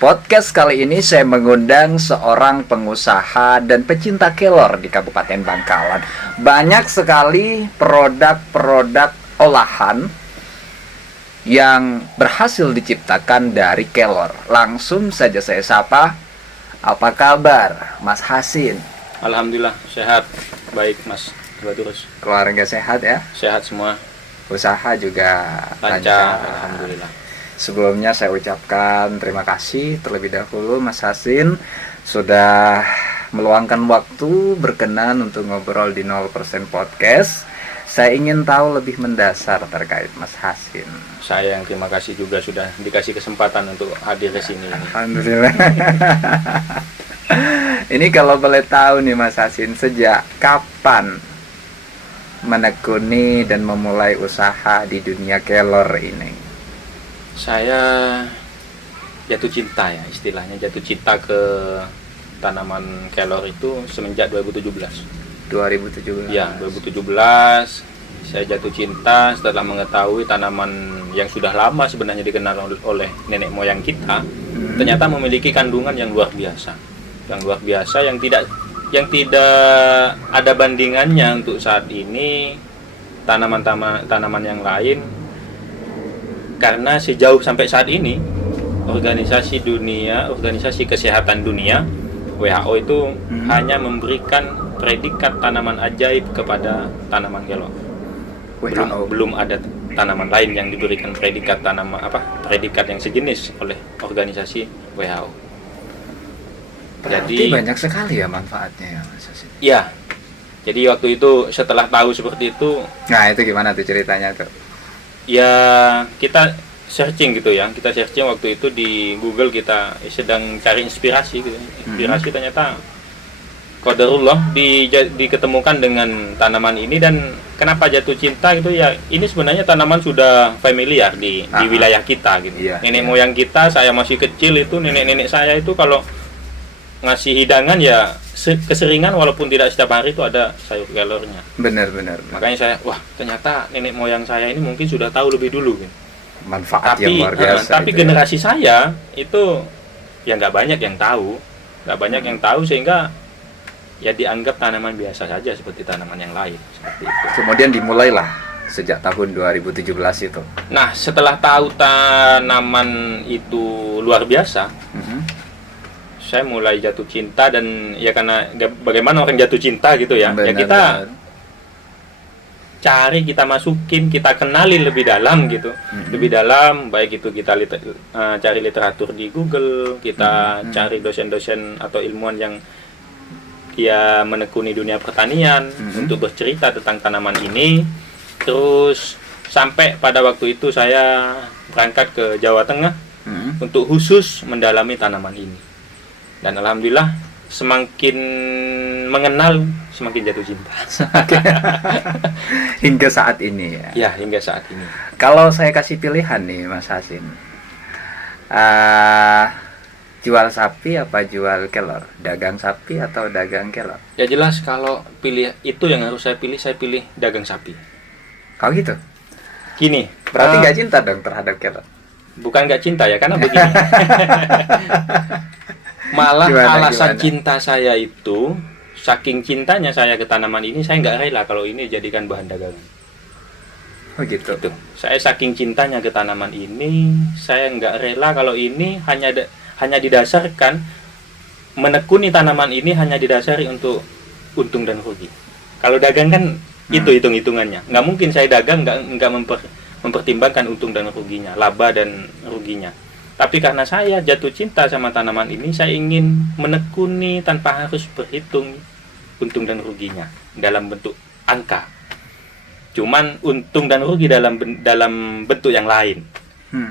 Podcast kali ini saya mengundang seorang pengusaha dan pecinta kelor di Kabupaten Bangkalan. Banyak sekali produk-produk olahan yang berhasil diciptakan dari kelor. Langsung saja saya sapa. Apa kabar, Mas Hasin? Alhamdulillah sehat, baik Mas Badurus. Keluarga sehat ya? Sehat semua. Usaha juga Lancar, alhamdulillah. Sebelumnya saya ucapkan terima kasih terlebih dahulu Mas Hasin sudah meluangkan waktu berkenan untuk ngobrol di 0% Podcast. Saya ingin tahu lebih mendasar terkait Mas Hasin. Saya yang terima kasih juga sudah dikasih kesempatan untuk hadir ke sini. Alhamdulillah. Ini kalau boleh tahu nih Mas Hasin, sejak kapan menekuni dan memulai usaha di dunia kelor ini? Saya jatuh cinta ya, istilahnya jatuh cinta ke tanaman kelor itu semenjak 2017. 2017. Ya, 2017 saya jatuh cinta setelah mengetahui tanaman yang sudah lama sebenarnya dikenal oleh nenek moyang kita, ternyata memiliki kandungan yang luar biasa. Yang luar biasa yang tidak ada bandingannya untuk saat ini tanaman yang lain. Karena sejauh sampai saat ini organisasi kesehatan dunia WHO itu hanya memberikan predikat tanaman ajaib kepada tanaman kelor. Belum ada tanaman lain yang diberikan predikat predikat yang sejenis oleh organisasi WHO. Berarti banyak sekali ya manfaatnya ya Mas Hasin. Iya. Jadi waktu itu setelah tahu seperti itu, nah itu gimana tuh ceritanya tuh? Ya kita searching gitu ya, kita searching waktu itu di Google, kita sedang cari inspirasi gitu. Inspirasi ternyata qadarullah diketemukan dengan tanaman ini, dan kenapa jatuh cinta gitu ya, ini sebenarnya tanaman sudah familiar di wilayah kita gitu. Nenek moyang kita, saya masih kecil itu nenek-nenek saya itu kalau ngasih hidangan ya keseringan walaupun tidak setiap hari itu ada sayur kelornya. Benar. Makanya saya, ternyata nenek moyang saya ini mungkin sudah tahu lebih dulu gitu. Manfaat yang luar biasa. Tapi generasi saya itu ya nggak banyak yang tahu, sehingga ya dianggap tanaman biasa saja seperti tanaman yang lain seperti itu. Kemudian dimulailah sejak tahun 2017 itu. Nah, setelah tahu tanaman itu luar biasa, saya mulai jatuh cinta. Dan ya karena bagaimana orang jatuh cinta gitu ya, ya kita cari, kita masukin, kita kenali lebih dalam gitu. Lebih dalam, baik itu kita cari literatur di Google, kita cari dosen-dosen atau ilmuwan yang dia menekuni dunia pertanian untuk bercerita tentang tanaman ini. Terus sampai pada waktu itu saya berangkat ke Jawa Tengah untuk khusus mendalami tanaman ini. Dan alhamdulillah semakin mengenal semakin jatuh cinta. Hingga saat ini ya. Ya, hingga saat ini. Kalau saya kasih pilihan nih Mas Hasin, jual sapi apa jual kelor? Dagang sapi atau dagang kelor? Ya jelas kalau pilih itu yang harus saya pilih dagang sapi. Kalau gitu? Gini, berarti nggak cinta dong terhadap kelor? Bukan nggak cinta ya, karena begini. Malah alasan cinta saya itu, saking cintanya saya ke tanaman ini, saya nggak rela kalau ini dijadikan bahan dagangan. Oh gitu. Saya saking cintanya ke tanaman ini, saya nggak rela kalau ini hanya didasarkan menekuni tanaman ini hanya didasari untuk untung dan rugi. Kalau dagang kan itu hitung-hitungannya. Nggak mungkin saya dagang nggak mempertimbangkan untung dan ruginya, laba dan ruginya. Tapi karena saya jatuh cinta sama tanaman ini, saya ingin menekuni tanpa harus berhitung untung dan ruginya dalam bentuk angka. Cuman untung dan rugi dalam bentuk yang lain.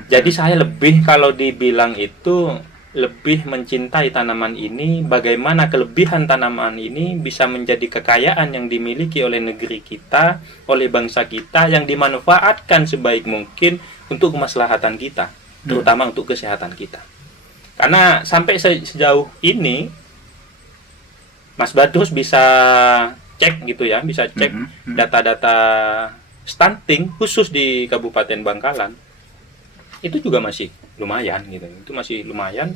Jadi saya lebih, kalau dibilang itu, lebih mencintai tanaman ini, bagaimana kelebihan tanaman ini bisa menjadi kekayaan yang dimiliki oleh negeri kita, oleh bangsa kita, yang dimanfaatkan sebaik mungkin untuk kemaslahatan kita, terutama untuk kesehatan kita. Karena sampai sejauh ini Mas Badrus bisa cek gitu ya, bisa cek data-data stunting khusus di Kabupaten Bangkalan, itu juga masih lumayan gitu, itu masih lumayan.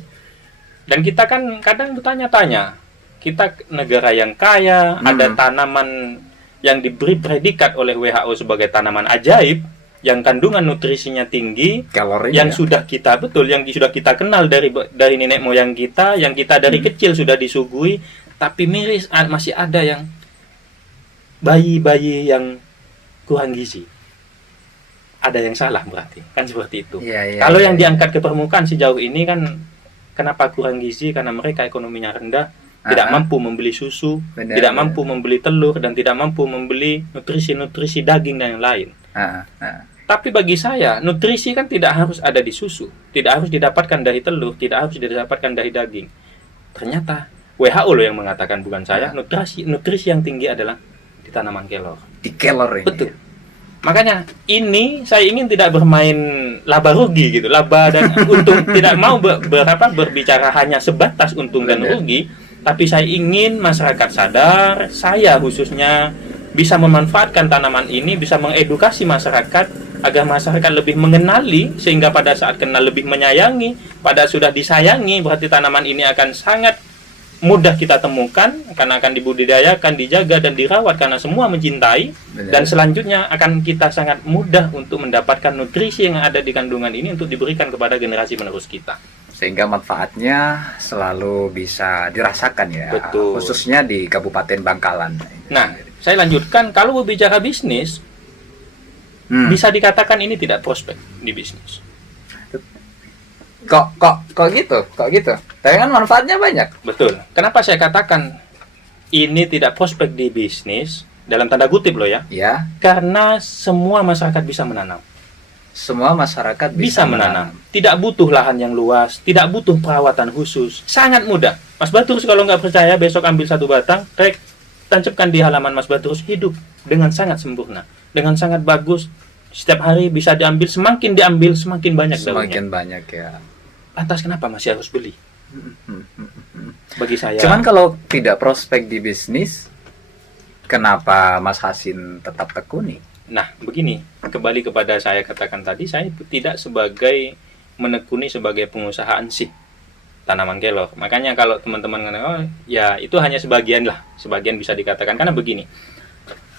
Dan kita kan kadang bertanya-tanya, kita negara yang kaya, ada tanaman yang diberi predikat oleh WHO sebagai tanaman ajaib, yang kandungan nutrisinya tinggi, Kalorinya yang sudah kita kenal dari nenek moyang kita, yang kita dari kecil sudah disuguhi, tapi miris masih ada yang bayi-bayi yang kurang gizi. Ada yang salah berarti, kan seperti itu. Kalau yang diangkat ke permukaan sejauh ini kan, kenapa kurang gizi? Karena mereka ekonominya rendah, tidak mampu membeli susu, tidak mampu membeli telur, dan tidak mampu membeli nutrisi-nutrisi daging dan yang lain. Tapi bagi saya, nutrisi kan tidak harus ada di susu, tidak harus didapatkan dari telur, tidak harus didapatkan dari daging. Ternyata WHO loh yang mengatakan, bukan saya, nutrisi yang tinggi adalah di tanaman kelor. Di kelor ini. Betul. Makanya ini saya ingin tidak bermain laba rugi gitu, laba dan untung, tidak mau berbicara hanya sebatas untung dan rugi, tapi saya ingin masyarakat sadar, saya khususnya bisa memanfaatkan tanaman ini, bisa mengedukasi masyarakat agar masyarakat lebih mengenali, sehingga pada saat kenal lebih menyayangi, pada sudah disayangi berarti tanaman ini akan sangat mudah kita temukan, karena akan dibudidayakan, dijaga dan dirawat karena semua mencintai. Dan selanjutnya akan kita sangat mudah untuk mendapatkan nutrisi yang ada di kandungan ini untuk diberikan kepada generasi penerus kita. Sehingga manfaatnya selalu bisa dirasakan ya. Betul. Khususnya di Kabupaten Bangkalan. Nah, saya lanjutkan, kalau berbicara bisnis, bisa dikatakan ini tidak prospek di bisnis. Kok gitu? Tapi kan manfaatnya banyak. Betul. Kenapa saya katakan ini tidak prospek di bisnis, dalam tanda kutip loh ya? Ya. Karena semua masyarakat bisa menanam. Semua masyarakat Bisa menanam. Tidak butuh lahan yang luas, tidak butuh perawatan khusus. Sangat mudah. Mas Baturus kalau nggak percaya, besok ambil satu batang, tancapkan di halaman Mas Baturus, hidup dengan sangat sempurna, dengan sangat bagus. Setiap hari bisa diambil, semakin diambil semakin banyak daunnya. Semakin banyak ya. Lantas kenapa masih harus beli? Bagi saya. Cuman kalau tidak prospek di bisnis, kenapa Mas Hasin tetap tekuni? Nah, begini, kembali kepada saya katakan tadi, saya tidak sebagai menekuni sebagai pengusaha ansih tanaman kelor. Makanya kalau teman-teman mengatakan, ya itu hanya sebagian lah, sebagian bisa dikatakan. Karena begini,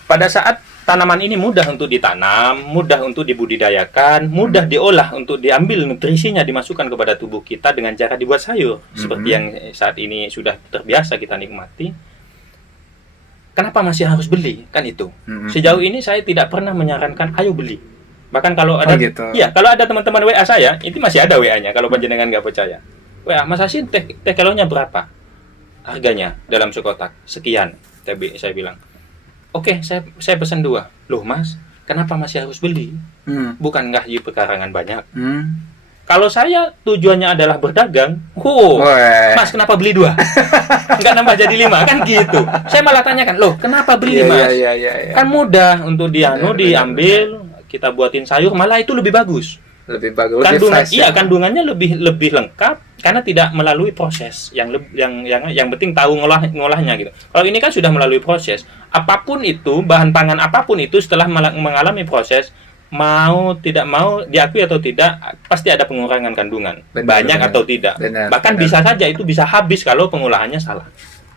pada saat tanaman ini mudah untuk ditanam, mudah untuk dibudidayakan, mudah diolah untuk diambil nutrisinya, dimasukkan kepada tubuh kita dengan cara dibuat sayur, seperti yang saat ini sudah terbiasa kita nikmati. Kenapa masih harus beli? Kan itu. Sejauh ini saya tidak pernah menyarankan ayo beli. Bahkan kalau ada, ya kalau ada teman-teman WA saya, itu masih ada WA-nya. Kalau panjenengan nggak percaya, WA Mas Hasin, teh kelornya berapa? Harganya dalam sekotak sekian. TB saya bilang. Oke, saya pesan 2. Loh Mas, kenapa masih harus beli? Bukankah di pekarangan banyak? Kalau saya tujuannya adalah berdagang, Mas kenapa beli 2? Enggak nambah jadi 5, kan gitu. Saya malah tanyakan, loh kenapa beli Mas? Kan mudah untuk diambil, kita buatin sayur, malah itu lebih bagus. Lebih bagus. Kandungannya lebih lengkap karena tidak melalui proses yang penting tahu ngolahnya gitu. Kalau ini kan sudah melalui proses. Apapun itu, bahan pangan apapun itu setelah mengalami proses, mau tidak mau diakui atau tidak, pasti ada pengurangan kandungan. Banyak atau tidak. Bahkan bisa saja itu bisa habis kalau pengolahannya salah.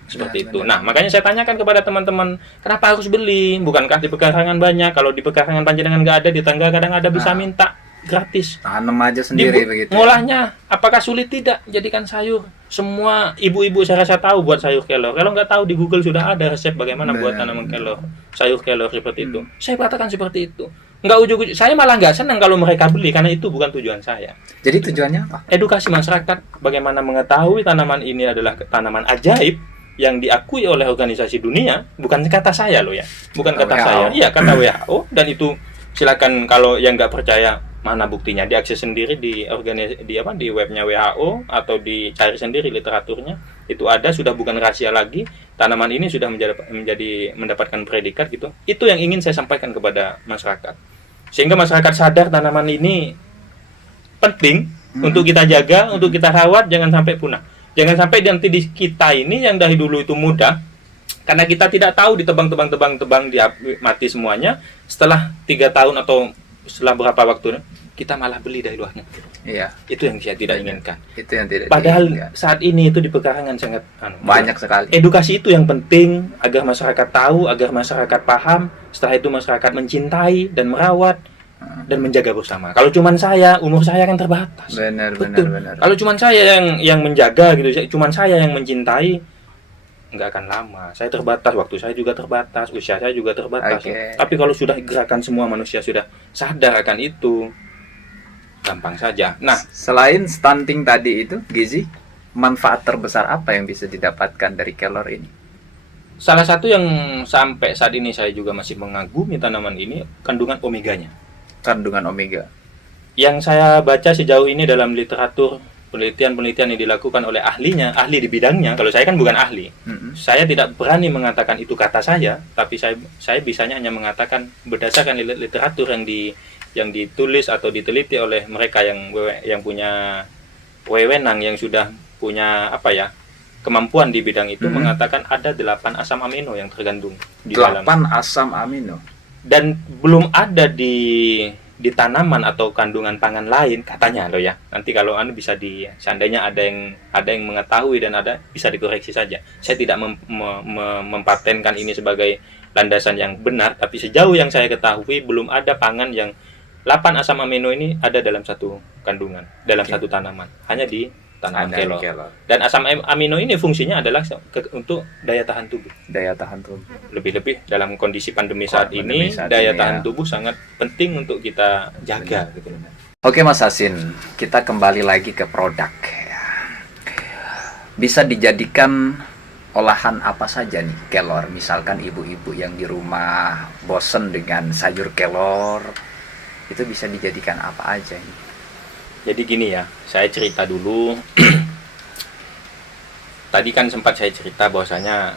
Seperti itu. Nah, makanya saya tanyakan kepada teman-teman, kenapa harus beli? Bukankah di pekarangan banyak? Kalau di pekarangan panjenengan nggak ada, di tangga kadang ada, bisa minta gratis. Tanam aja sendiri begitu. Ngolahnya apakah sulit? Tidak. Jadikan sayur. Semua ibu-ibu saya rasa tahu buat sayur kelor. Kalau nggak tahu, di Google sudah ada resep bagaimana buat tanaman kelor, sayur kelor seperti itu. Saya katakan seperti itu. Nggak ujug-ujug. Saya malah nggak senang kalau mereka beli, karena itu bukan tujuan saya. Jadi tujuannya apa? Edukasi masyarakat bagaimana mengetahui tanaman ini adalah tanaman ajaib yang diakui oleh organisasi dunia. Bukan kata saya loh ya. Bukan kata saya. Iya, kata WHO. Dan itu silakan kalau yang nggak percaya, mana buktinya, diakses sendiri di webnya WHO atau dicari sendiri literaturnya. Itu ada, sudah bukan rahasia lagi. Tanaman ini sudah mendapatkan predikat gitu. Itu yang ingin saya sampaikan kepada masyarakat. Sehingga masyarakat sadar tanaman ini penting untuk kita jaga, untuk kita rawat, jangan sampai punah. Jangan sampai nanti di kita ini yang dari dulu itu mudah, karena kita tidak tahu ditebang mati semuanya. Setelah 3 tahun atau setelah berapa waktu kita malah beli dari luar negeri. Iya. Itu yang saya tidak inginkan. Itu yang tidak Padahal diinginkan. saat ini itu di pekarangan sangat Banyak sekali. edukasi itu yang penting agar masyarakat tahu, agar masyarakat paham. Setelah itu masyarakat mencintai dan merawat dan menjaga bersama. Kalau cuman saya, umur saya kan terbatas. Benar. Kalau cuman saya yang menjaga gitu, cuman saya yang mencintai, nggak akan lama. Saya terbatas, waktu saya juga terbatas, usia saya juga terbatas. Oke. Tapi kalau sudah gerakan semua manusia sudah sadar akan itu, gampang saja. Nah, Selain stunting tadi itu, gizi, manfaat terbesar apa yang bisa didapatkan dari kelor ini? salah satu yang sampai saat ini saya juga masih mengagumi tanaman ini, kandungan omeganya. Kandungan omega. Yang saya baca sejauh ini dalam literatur, penelitian-penelitian yang dilakukan oleh ahlinya, ahli di bidangnya. Kalau saya kan bukan ahli, saya tidak berani mengatakan itu kata saya, tapi saya bisanya hanya mengatakan berdasarkan literatur yang ditulis atau diteliti oleh mereka yang punya wewenang, yang sudah punya kemampuan di bidang itu, mengatakan ada 8 asam amino yang tergandung di 8 dalam, asam amino. dan belum ada di tanaman atau kandungan pangan lain katanya loh ya. Nanti kalau bisa seandainya ada yang mengetahui dan ada, bisa dikoreksi saja. Saya tidak mempatenkan ini sebagai landasan yang benar, tapi sejauh yang saya ketahui belum ada pangan yang 8 asam amino ini ada dalam satu kandungan, dalam satu tanaman, hanya di tanaman kelor. Dan asam amino ini fungsinya adalah untuk daya tahan tubuh. Daya tahan tubuh. Lebih-lebih dalam kondisi pandemi saat ini, daya tahan tubuh sangat penting untuk kita jaga. Gitu. Oke Mas Hasin, kita kembali lagi ke produk. Bisa dijadikan olahan apa saja nih kelor? Misalkan ibu-ibu yang di rumah bosen dengan sayur kelor, itu bisa dijadikan apa aja nih? Jadi gini ya, saya cerita dulu. Tadi kan sempat saya cerita bahwasanya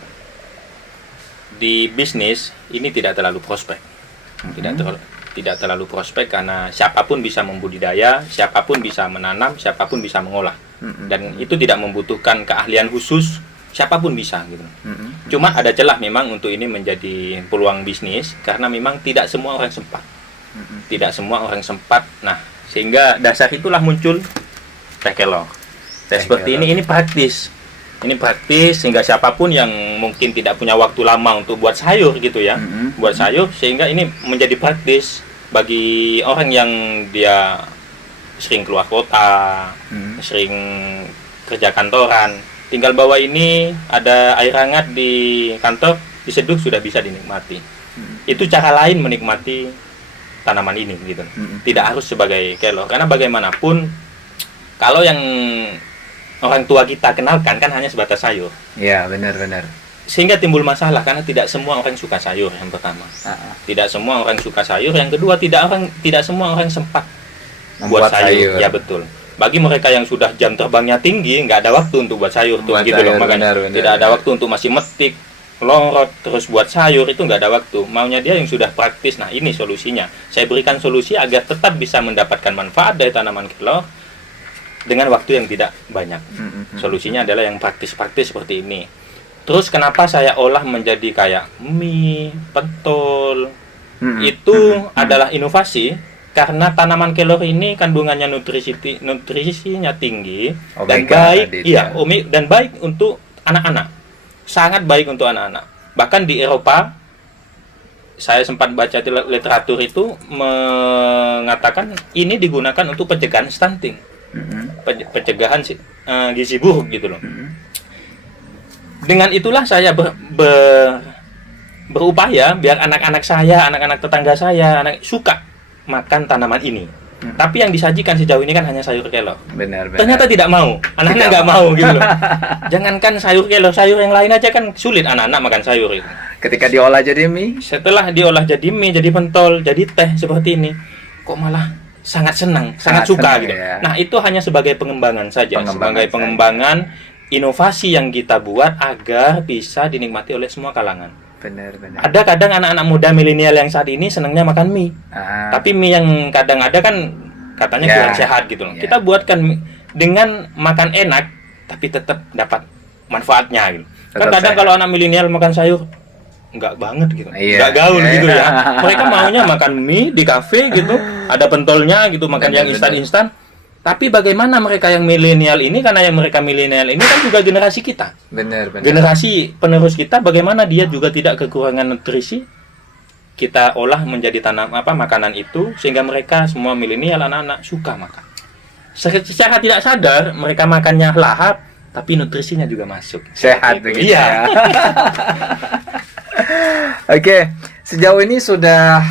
di bisnis ini tidak terlalu prospek. Tidak terlalu prospek karena siapapun bisa membudidaya, siapapun bisa menanam, siapapun bisa mengolah. Dan itu tidak membutuhkan keahlian khusus, siapapun bisa gitu. Cuma ada celah memang untuk ini menjadi peluang bisnis karena memang tidak semua orang sempat. Tidak semua orang sempat. Nah, sehingga dasar itulah muncul teh kelor. Teh seperti ini praktis. Ini praktis sehingga siapapun yang mungkin tidak punya waktu lama untuk buat sayur gitu ya. Buat sayur, sehingga ini menjadi praktis bagi orang yang dia sering keluar kota, sering kerja kantoran. Tinggal bawa ini, ada air hangat di kantor, diseduh sudah bisa dinikmati. Itu cara lain menikmati tanaman ini gitu. Tidak harus sebagai kelor, karena bagaimanapun kalau yang orang tua kita kenalkan kan hanya sebatas sayur. Iya, benar. Sehingga timbul masalah karena tidak semua orang suka sayur, yang pertama. Tidak semua orang suka sayur, yang kedua tidak semua orang sempat buat sayur. Ya betul. Bagi mereka yang sudah jam terbangnya tinggi, nggak ada waktu untuk buat sayur tuh gitu loh, makanya tidak ada waktu untuk masih metik, lorot, terus buat sayur, itu nggak ada waktu. Maunya dia yang sudah praktis. Nah, ini solusinya. Saya berikan solusi agar tetap bisa mendapatkan manfaat dari tanaman kelor dengan waktu yang tidak banyak. Solusinya adalah yang praktis-praktis seperti ini. Terus kenapa saya olah menjadi kayak mie, pentol? Itu adalah inovasi karena tanaman kelor ini kandungannya nutrisinya tinggi dan baik, dan baik untuk anak-anak. Sangat baik untuk anak-anak. Bahkan di Eropa, saya sempat baca di literatur itu mengatakan ini digunakan untuk pencegahan stunting, pencegahan gizi buruk gitu loh. Dengan itulah saya berupaya biar anak-anak saya, anak-anak tetangga saya, suka makan tanaman ini. Tapi yang disajikan sejauh ini kan hanya sayur kelor. Benar. Ternyata tidak mau, anaknya nggak mau gitu loh. Jangankan sayur kelor, sayur yang lain aja kan sulit anak-anak makan sayur itu. Ketika diolah jadi mie, Setelah diolah jadi mie, jadi pentol, jadi teh seperti ini, kok malah sangat senang, sangat suka senang, gitu. ya. Nah, itu hanya sebagai pengembangan saja, sebagai pengembangan inovasi yang kita buat agar bisa dinikmati oleh semua kalangan. Benar. Ada kadang anak-anak muda milenial yang saat ini senangnya makan mie. Tapi mie yang kadang ada kan katanya kurang sehat gitu loh. Kita buatkan mie dengan makan enak tapi tetap dapat manfaatnya gitu. Kan kadang kalau anak milenial makan sayur enggak banget gitu. Enggak gaul gitu ya. Mereka maunya makan mie di kafe gitu ada pentolnya gitu, makan yang instan-instan. Tapi bagaimana mereka yang milenial ini, karena yang mereka milenial ini kan juga generasi kita. Benar. Generasi penerus kita, bagaimana dia juga tidak kekurangan nutrisi, kita olah menjadi makanan itu, sehingga mereka semua milenial, anak-anak suka makan. Secara tidak sadar mereka makannya lahap, tapi nutrisinya juga masuk. Sehat begitu iya. ya. Oke, sejauh ini sudah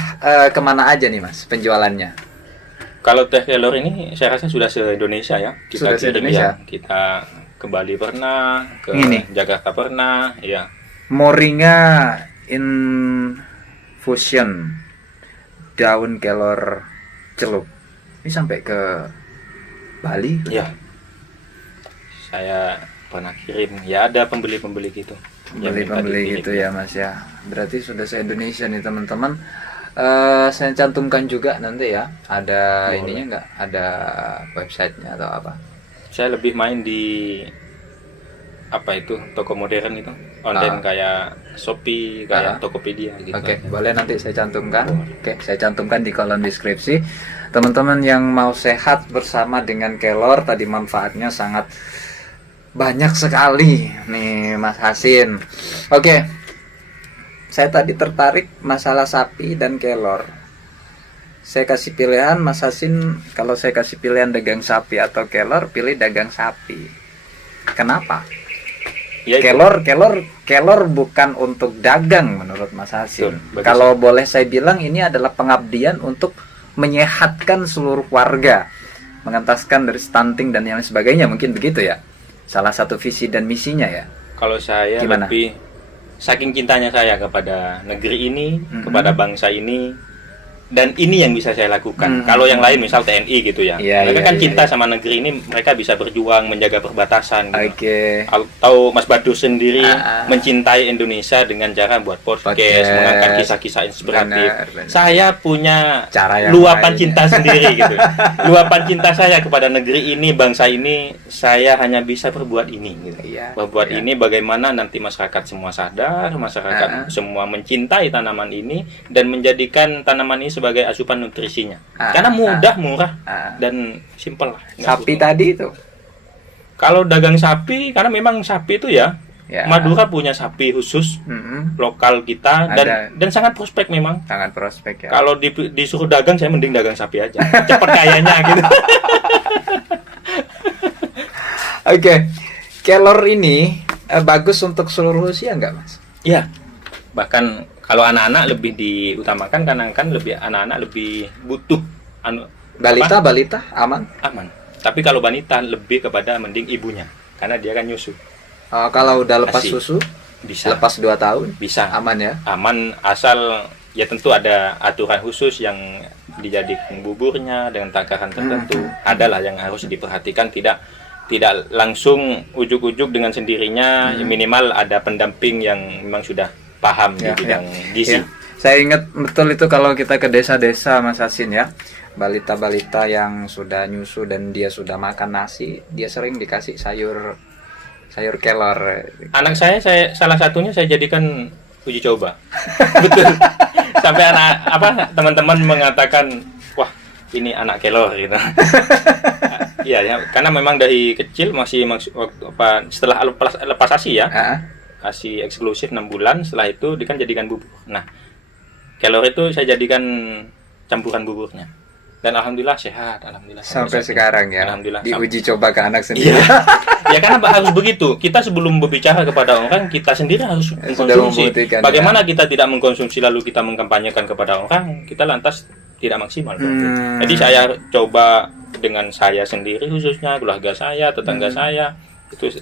kemana aja nih Mas penjualannya? Kalau teh kelor ini saya rasa sudah se-Indonesia ya. Sudah se-Indonesia? Ya. Kita ke Bali pernah, ke Ini. Jakarta pernah, ya. Moringa Infusion daun kelor celup. Ini sampai ke Bali? Ya. Saya pernah kirim. Ya ada pembeli-pembeli gitu. Pembeli-pembeli gitu ya Mas ya. Berarti sudah se-Indonesia nih teman-teman. Saya cantumkan juga nanti ya. Ada Boleh. ininya nggak? Ada websitenya atau apa? Saya lebih main di apa itu, toko modern itu. Online kayak Shopee, kayak Tokopedia gitu. Oke, boleh nanti saya cantumkan. Oke, saya cantumkan di kolom deskripsi. Teman-teman yang mau sehat bersama dengan kelor, tadi manfaatnya sangat banyak sekali nih Mas Hasin. Oke. Saya tadi tertarik masalah sapi dan kelor. Saya kasih pilihan Mas Hasin, kalau saya kasih pilihan dagang sapi atau kelor, pilih dagang sapi. Kenapa? Ya, Kelor bukan untuk dagang menurut Mas Hasin. Betul, Kalau boleh saya bilang ini adalah pengabdian untuk menyehatkan seluruh warga, mengentaskan dari stunting dan yang sebagainya, mungkin begitu ya. Salah satu visi dan misinya ya. Kalau saya Gimana? lebih saking cintanya saya kepada negeri ini, kepada bangsa ini, dan ini yang bisa saya lakukan. Kalau yang lain misal TNI gitu ya, mereka kan cinta sama negeri ini, mereka bisa berjuang menjaga perbatasan gitu. Oke. Atau Mas Badus sendiri mencintai Indonesia dengan cara buat podcast, mengangkat kisah-kisah inspiratif. Benar. Saya punya Cara yang luapan lain, cinta sendiri gitu. Luapan cinta saya kepada negeri ini, bangsa ini, saya hanya bisa berbuat ini gitu. Iya, Berbuat iya. ini bagaimana nanti masyarakat semua sadar, masyarakat semua mencintai tanaman ini dan menjadikan tanaman ini sebagai asupan nutrisinya. Karena mudah, murah, dan simpel lah. Nggak Sapi butuh. tadi itu. Kalau dagang sapi, karena memang sapi itu ya, Ya. Madura punya sapi khusus lokal kita dan sangat prospek memang. Sangat prospek ya. Kalau disuruh dagang, saya mending dagang sapi aja. Cepat kayanya gitu. Oke. Kelor ini bagus untuk seluruh usia nggak Mas? Iya. Bahkan kalau anak-anak lebih diutamakan karena kan anak-anak lebih butuh Balita aman? aman. Tapi kalau wanita lebih kepada mending ibunya karena dia kan nyusu. Kalau udah lepas Kasih. susu, Bisa. lepas 2 tahun, Bisa. aman ya? Aman asal ya tentu ada aturan khusus yang dijadikan buburnya dengan takaran tertentu. Adalah yang harus diperhatikan, tidak langsung ujuk-ujuk dengan sendirinya. Minimal ada pendamping yang memang sudah paham di bidang gizi. Ya. Saya ingat betul itu kalau kita ke desa-desa Mas Hasin ya, balita-balita yang sudah nyusu dan dia sudah makan nasi, dia sering dikasih sayur kelor. Anak saya salah satunya saya jadikan uji coba. Betul. Sampai teman-teman mengatakan, wah ini anak kelor gitu. Iya ya, karena memang dari kecil masih setelah lepas ASI ya. ASI eksklusif 6 bulan, setelah itu dia kan jadikan bubur. Nah, kelor itu saya jadikan campuran buburnya. Dan alhamdulillah sehat, alhamdulillah Sampai sekarang ya. Alhamdulillah. Diuji coba ke anak sendiri. Iya. Ya karena harus begitu. Kita sebelum berbicara kepada orang, kita sendiri harus mengkonsumsi. Bagaimana kita tidak mengkonsumsi lalu kita mengkampanyekan kepada orang, kita lantas tidak maksimal. Jadi saya coba dengan saya sendiri khususnya, keluarga saya, tetangga saya, itu,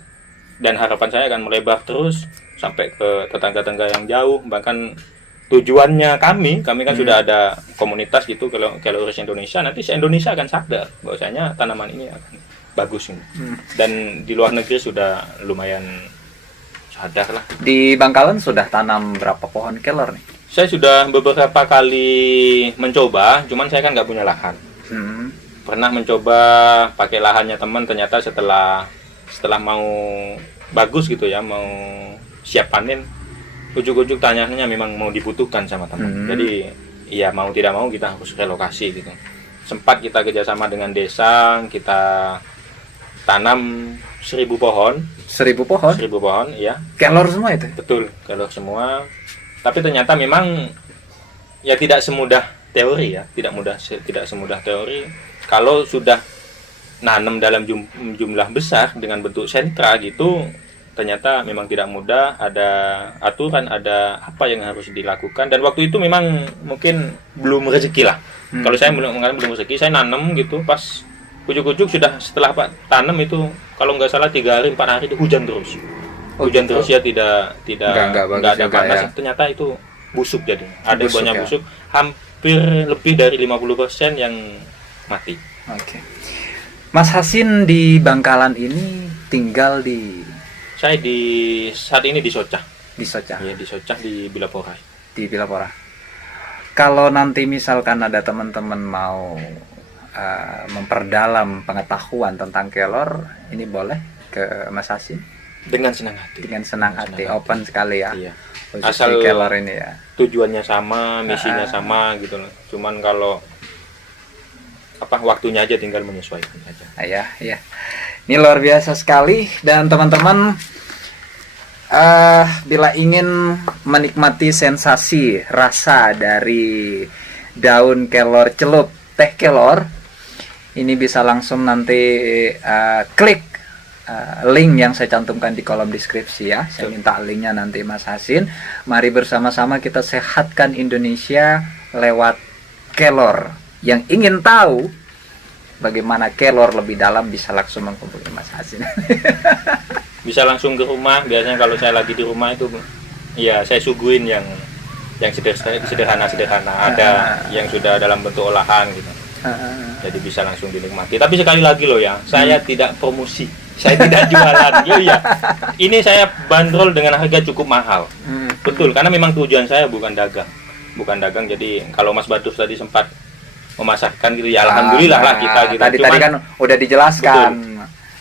dan harapan saya akan melebar terus sampai ke tetangga-tetangga yang jauh. Bahkan tujuannya kami kan sudah ada komunitas gitu, kalau Keloris Indonesia, nanti se-Indonesia akan sadar bahwasanya tanaman ini akan bagus ini. Dan di luar negeri sudah lumayan sadar lah. Di Bangkalan sudah tanam berapa pohon kelor nih? Saya sudah beberapa kali mencoba, cuman saya kan nggak punya lahan. Pernah mencoba pakai lahannya teman, ternyata setelah mau bagus gitu ya, mau siap panen, ujuk-ujuk tanyanya memang mau dibutuhkan sama teman. Jadi ya mau tidak mau kita harus relokasi gitu. sempat kita kerjasama dengan desa, kita tanam 1.000 pohon. 1.000 pohon? 1.000 pohon, ya. Kelor semua itu? Betul, kelor semua. Tapi ternyata memang ya tidak semudah teori ya, tidak semudah teori. Kalau sudah nanam dalam jumlah besar dengan bentuk sentra gitu, ternyata memang tidak mudah, ada aturan, ada apa yang harus dilakukan. Dan waktu itu memang mungkin belum rezeki lah. Kalau saya belum rezeki, saya nanam gitu, pas ujuk-ujuk sudah setelah tanam itu, kalau nggak salah 3 hari 4 hari itu hujan terus. Hujan gitu. Terus ya, tidak ada panas. Ya. Ternyata itu busuk, jadi ada Busuk, banyak ya. busuk, hampir lebih dari 50% yang mati. Oke. Mas Hasin di Bangkalan ini tinggal di Saya saat ini di Socah. Di Socah. Ya, di Socah di Bilaporai. Di Bilapora. Kalau nanti misalkan ada teman-teman mau memperdalam pengetahuan tentang kelor, ini boleh ke Mas Hasin? Dengan senang hati. Dengan senang hati, open sekali ya. Iya. Khusus Asal di kelor ini ya. Tujuannya sama, misinya sama gitu loh. Cuman kalau waktunya aja tinggal menyesuaikan aja. Ya. Ini luar biasa sekali, dan teman-teman bila ingin menikmati sensasi rasa dari daun kelor celup, teh kelor, ini bisa langsung nanti klik link yang saya cantumkan di kolom deskripsi ya. Saya minta linknya nanti Mas Hasin. Mari bersama-sama kita sehatkan Indonesia lewat kelor. Yang ingin tahu bagaimana kelor lebih dalam bisa langsung menghubungi Mas Hasin. Bisa langsung ke rumah. Biasanya kalau saya lagi di rumah itu, ya saya suguhin yang sederhana. Ada yang sudah dalam bentuk olahan gitu. Jadi bisa langsung dinikmati. Tapi sekali lagi loh ya, saya tidak promosi, saya tidak jualan. Ya. Ini saya bandrol dengan harga cukup mahal. Betul, karena memang tujuan saya bukan dagang. Jadi kalau Mas Badrus tadi sempat memasarkan gitu ya, alhamdulillah lah kita gitu. Tadi kan udah dijelaskan.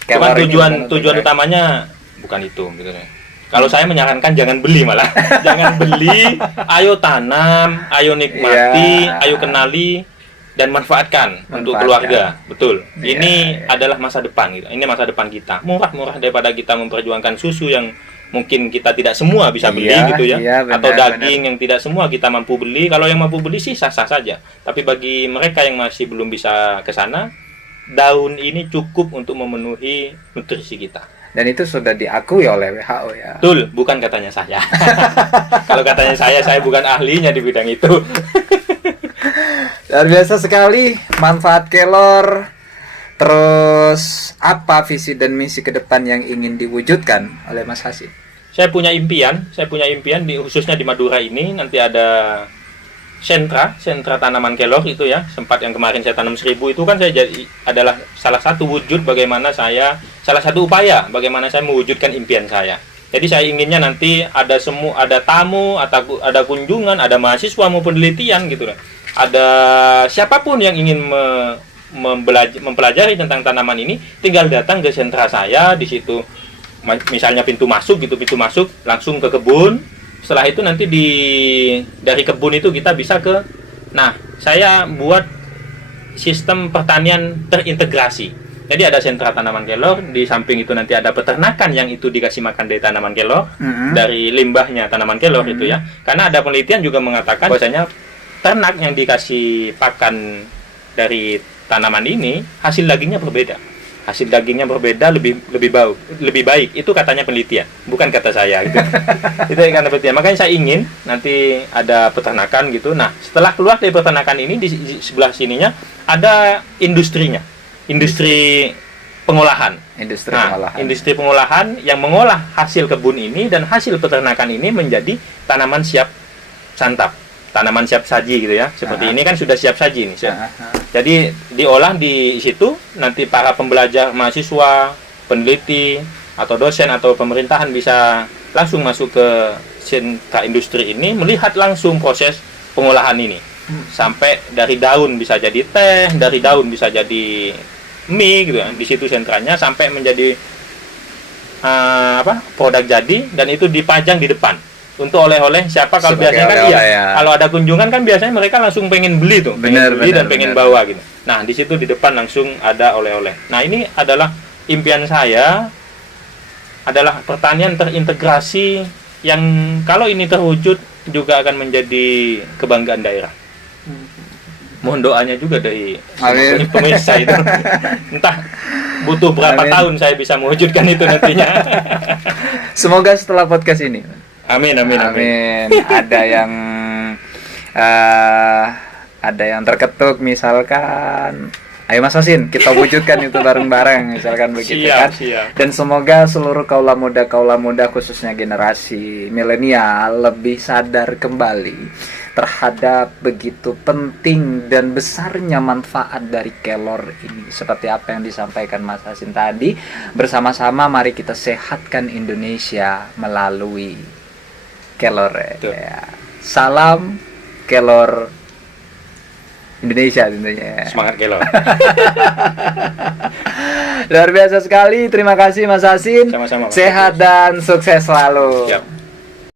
Cuman tujuan utamanya bukan itu gitu. Kalau saya menyarankan jangan beli malah. Jangan beli, ayo tanam, ayo nikmati, ayo kenali dan manfaatkan untuk keluarga. Betul. Ini adalah masa depan gitu. Ini masa depan kita. Murah daripada kita memperjuangkan susu yang mungkin kita tidak semua bisa beli gitu ya, atau daging yang tidak semua kita mampu beli. Kalau yang mampu beli sih sah-sah saja, tapi bagi mereka yang masih belum bisa ke sana, daun ini cukup untuk memenuhi nutrisi kita. Dan itu sudah diakui oleh WHO ya. Betul, bukan katanya saya. Kalau katanya saya bukan ahlinya di bidang itu. Luar biasa sekali manfaat kelor. Terus apa visi dan misi ke depan yang ingin diwujudkan oleh Mas Hasin? Saya punya impian khususnya di Madura ini nanti ada sentra tanaman kelor itu ya. Sempat yang kemarin saya tanam 1.000 itu kan adalah salah satu upaya bagaimana saya mewujudkan impian saya. Jadi saya inginnya nanti ada tamu, ada kunjungan, ada mahasiswa mau penelitian gitu lah. Ada siapapun yang ingin mempelajari tentang tanaman ini, tinggal datang ke sentra saya. Di situ misalnya pintu masuk langsung ke kebun. Setelah itu nanti dari kebun itu kita bisa saya buat sistem pertanian terintegrasi. Jadi ada sentra tanaman kelor, di samping itu nanti ada peternakan yang itu dikasih makan dari tanaman kelor, dari limbahnya tanaman kelor itu ya. Karena ada penelitian juga mengatakan bahwasanya ternak yang dikasih pakan dari tanaman ini hasil dagingnya berbeda, lebih baik. Itu katanya penelitian, bukan kata saya gitu. Itu karena penelitian. Makanya saya ingin nanti ada peternakan gitu. Nah, setelah keluar dari peternakan ini, di sebelah sininya ada industri pengolahan. Industri pengolahan yang mengolah hasil kebun ini dan hasil peternakan ini menjadi tanaman siap santap, tanaman siap saji gitu ya. Seperti ini kan sudah siap saji nih. Jadi diolah di situ, nanti para pembelajar, mahasiswa, peneliti atau dosen atau pemerintahan bisa langsung masuk ke sentra industri ini, melihat langsung proses pengolahan ini. Sampai dari daun bisa jadi teh, dari daun bisa jadi mie gitu ya. Di situ sentranya sampai menjadi produk jadi, dan itu dipajang di depan. untuk oleh-oleh siapa kalau Sebagai biasanya kan oleh-oleh ya. kalau ada kunjungan kan biasanya mereka langsung pengen beli tuh, Bener, pengen beli dan bener, pengen bener. bawa gitu. Nah di situ di depan langsung ada oleh-oleh. Nah ini adalah impian saya, adalah pertanian terintegrasi yang kalau ini terwujud juga akan menjadi kebanggaan daerah. Mohon doanya juga dari Amin. pemirsa itu. Entah butuh berapa Amin. tahun saya bisa mewujudkan itu nantinya. Semoga setelah podcast ini. Amin, amin, amin. Amin. Ada yang terketuk misalkan. Ayo Mas Asin, kita wujudkan itu bareng-bareng misalkan begitu Siap, kan. siap. Dan semoga seluruh kaula muda khususnya generasi milenial lebih sadar kembali terhadap begitu penting dan besarnya manfaat dari kelor ini. Seperti apa yang disampaikan Mas Asin tadi, bersama-sama mari kita sehatkan Indonesia melalui kelor ya. Salam kelor Indonesia tentunya. Semangat kelor. Luar biasa sekali. Terima kasih Mas Asin. Sama-sama, Mas. Sehat dan sukses selalu. Siap.